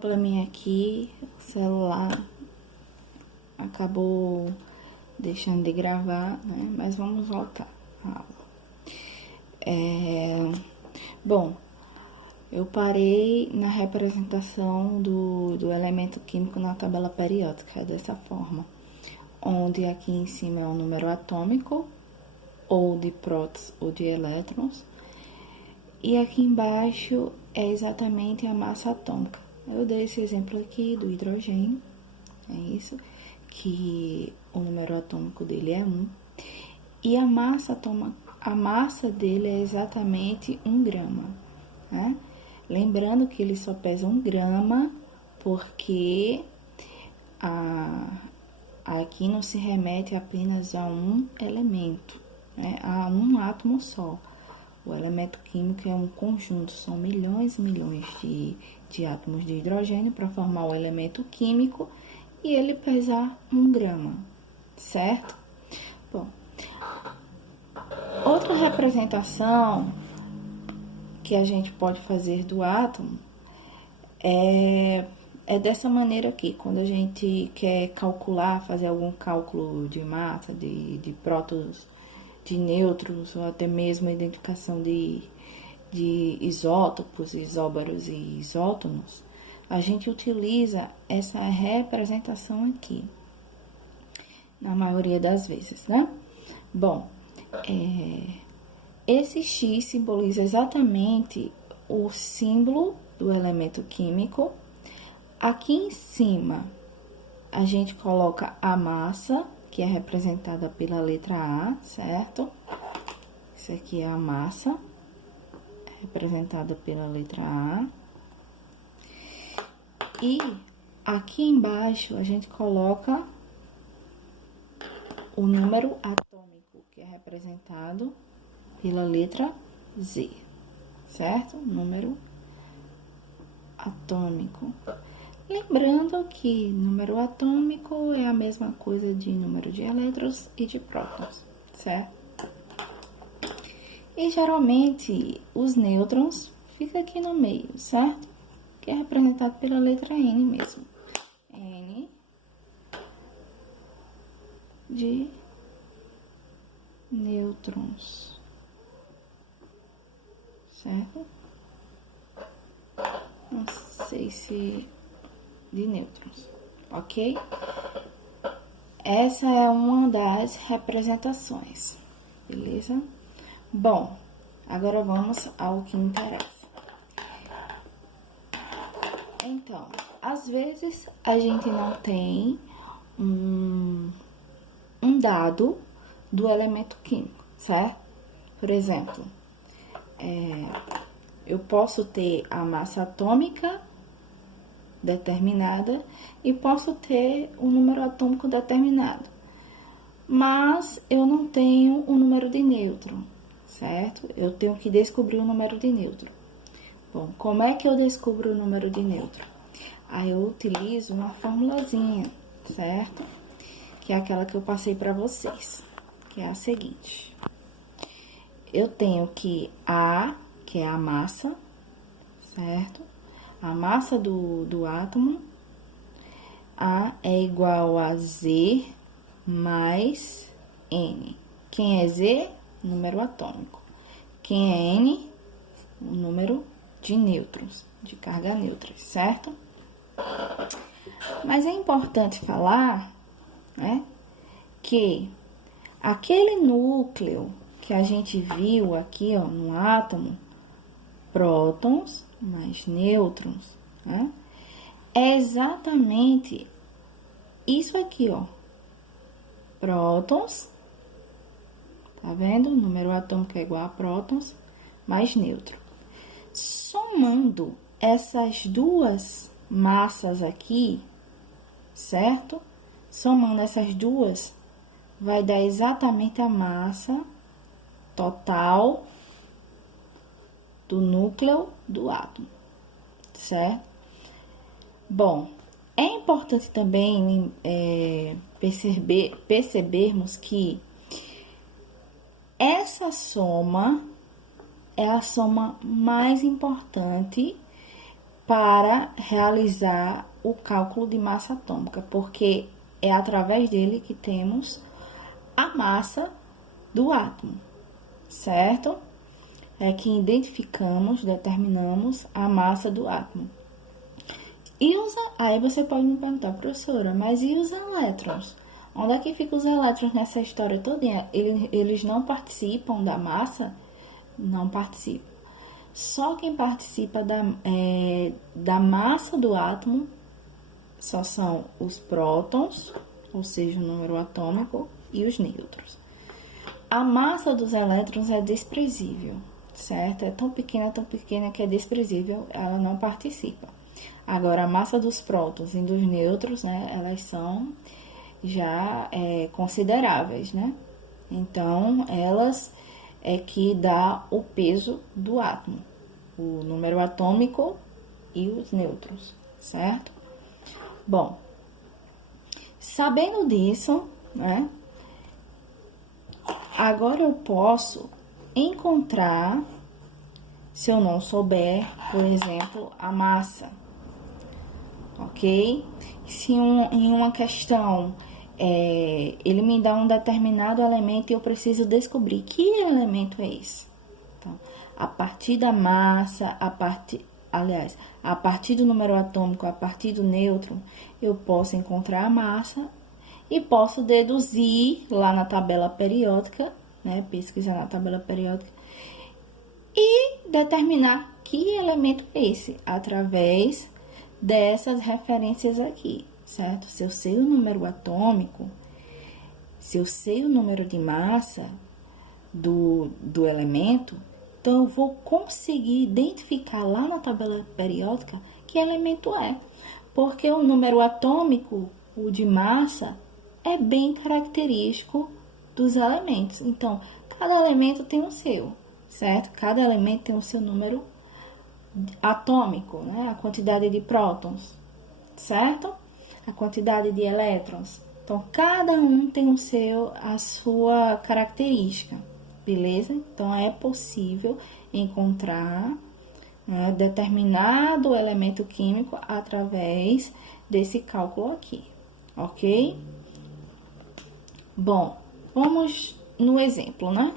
Probleminha aqui, o celular acabou deixando de gravar, né? Mas vamos voltar à aula. Bom, eu parei na representação do elemento químico na tabela periódica, é dessa forma. Onde aqui em cima é o número atômico, ou de prótons ou de elétrons. E aqui embaixo é exatamente a massa atômica. Eu dei esse exemplo aqui do hidrogênio, é isso, que o número atômico dele é 1. E a massa dele é exatamente 1 grama, né? Lembrando que ele só pesa 1 grama porque aqui não se remete apenas a um elemento, né? A um átomo só. O elemento químico é um conjunto, são milhões e milhões de átomos de hidrogênio para formar o elemento químico e ele pesar 1 grama, certo? Bom, outra representação que a gente pode fazer do átomo é dessa maneira aqui, quando a gente quer calcular, fazer algum cálculo de massa, de prótons, de nêutrons, ou até mesmo a identificação de isótopos, isóbaros e isótonos, a gente utiliza essa representação aqui, na maioria das vezes, né? Bom, esse X simboliza exatamente o símbolo do elemento químico. Aqui em cima, a gente coloca a massa, que é representada pela letra A, certo? Isso aqui é a massa, representada pela letra A. E aqui embaixo, a gente coloca o número atômico, que é representado pela letra Z, certo? Número atômico. Lembrando que número atômico é a mesma coisa de número de elétrons e de prótons, certo? E geralmente os nêutrons ficam aqui no meio, certo? Que é representado pela letra N mesmo. N de nêutrons, certo? Não sei se de nêutrons, ok? Essa é uma das representações, beleza? Bom, agora vamos ao que interessa. Então, às vezes a gente não tem um dado do elemento químico, certo? Por exemplo, eu posso ter a massa atômica determinada e posso ter o número atômico determinado, mas eu não tenho o número de nêutron, certo? Eu tenho que descobrir o número de nêutron. Bom, como é que eu descubro o número de nêutron? Aí eu utilizo uma formulazinha, certo? Que é aquela que eu passei para vocês, que é a seguinte. Eu tenho que A, que é a massa, certo? A massa do átomo, A é igual a Z mais N. Quem é Z? Número atômico. Quem é N? O número de nêutrons, de carga neutra, certo? Mas é importante falar, né, que aquele núcleo que a gente viu aqui, ó, no átomo, prótons mais nêutrons, né? É exatamente isso aqui, ó. Prótons, tá vendo? O número atômico é igual a prótons mais nêutron. Somando essas duas massas aqui, certo? Somando essas duas, vai dar exatamente a massa total do núcleo do átomo, certo? Bom, é importante também percebermos que essa soma é a soma mais importante para realizar o cálculo de massa atômica, porque é através dele que temos a massa do átomo, certo? É que identificamos, determinamos a massa do átomo. Aí você pode me perguntar, professora, mas e os elétrons? Onde é que ficam os elétrons nessa história todinha? Eles não participam da massa? Não participam. Só quem participa da massa do átomo só são os prótons, ou seja, o número atômico, e os nêutrons. A massa dos elétrons é desprezível, certo? É tão pequena que é desprezível, ela não participa. Agora, a massa dos prótons e dos nêutrons, né, elas são já consideráveis, né? Então, elas é que dá o peso do átomo, o número atômico e os nêutrons, certo? Bom, sabendo disso, né? Agora eu posso encontrar, se eu não souber, por exemplo, a massa, ok? Se em uma questão ele me dá um determinado elemento e eu preciso descobrir que elemento é esse. Então, a partir da massa, a partir do número atômico, a partir do nêutron, eu posso encontrar a massa e posso deduzir lá na tabela periódica, né? Pesquisar na tabela periódica e determinar que elemento é esse, através dessas referências aqui, certo? Se eu sei o número atômico, se eu sei o número de massa do elemento, então eu vou conseguir identificar lá na tabela periódica que elemento é. Porque o número atômico, o de massa, é bem característico dos elementos. Então, cada elemento tem o seu, certo? Cada elemento tem o seu número atômico, né? A quantidade de prótons, certo? A quantidade de elétrons. Então, cada um tem a sua característica, beleza? Então, é possível encontrar determinado elemento químico através desse cálculo aqui, ok? Bom, vamos no exemplo, né?